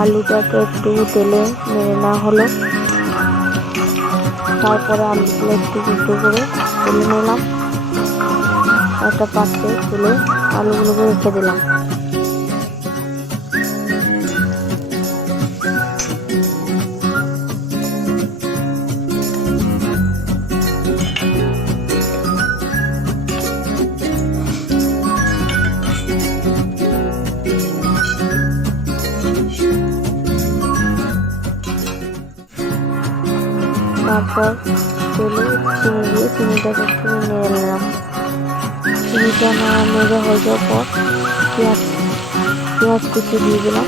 আলুটাকে একটু তেলে নেড়ে নেওয়া হলো তারপরে আলুগুলো একটু গুঁড়ো করে তুলে নিলাম। একটা পাত্রে তুলে আলুগুলোকে রেখে দিলাম। তারপর তেলে চিনি দিয়ে চিনিটাকে একটু নেড়ে নিলাম চিনিটা নেওয়া নেড়ে হয়ে যাওয়ার পর পেঁয়াজ পেঁয়াজ কুচি দিয়ে দিলাম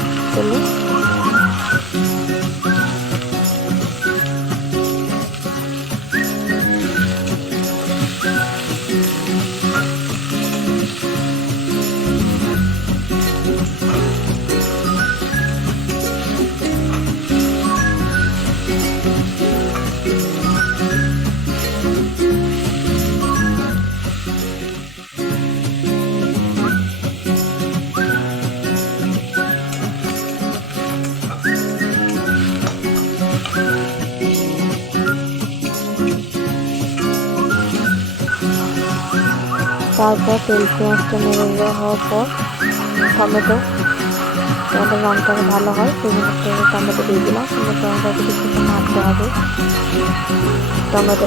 তারপর তেল পেঁয়াজটা নেড়ে দেওয়া হওয়ার পর টমেটো, টমেটোর রঙটা ভালো হয় সেই জন্য টমেটো দিয়ে দিলাম। টমেটো কিছুক্ষণ নাড়তে হবে। টমেটো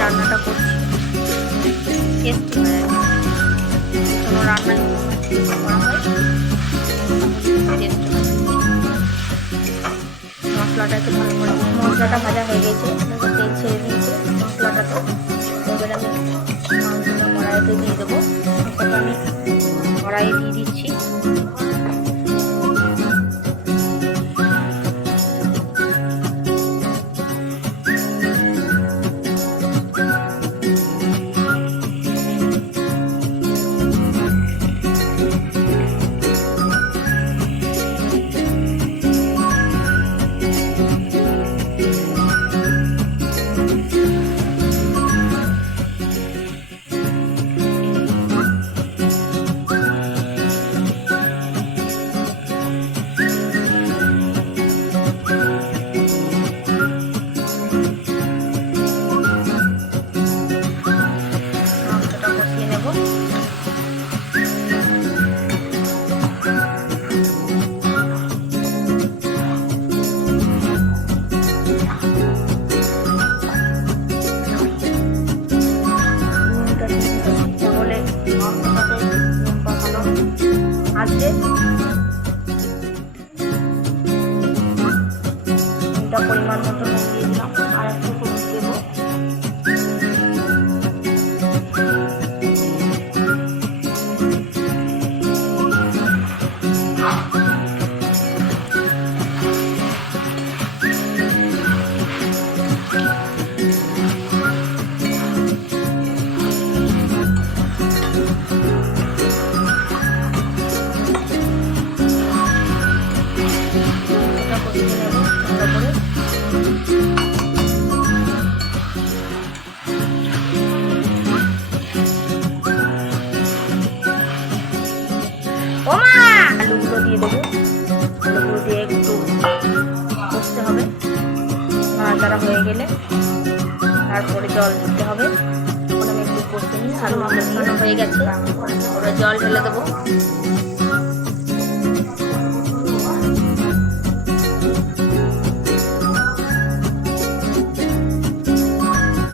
রান্নাটা করছি। টেস্টি হয় টেস্ট হয় মশলাটাকে ভালো করে মশলাটা ভাজা হয়ে গেছে। তেল ছেড়ে দিয়েছে মশলাটা তো। এবার আমি মাংসটা কড়াইতে দিয়ে দেবো। মাংসটা আমি কড়াইয়ে দিয়ে দিচ্ছি। আসবে দিয়ে দেবো। আলুগুলো দিয়ে একটু কষতে হবে। নাড়াচাড়া হয়ে গেলে তারপরে জল দিতে হবে। ওখানে একটু কষতে নিই আলু কষানো হয়ে গেছে। ওরা জল ঢেলে দেবো।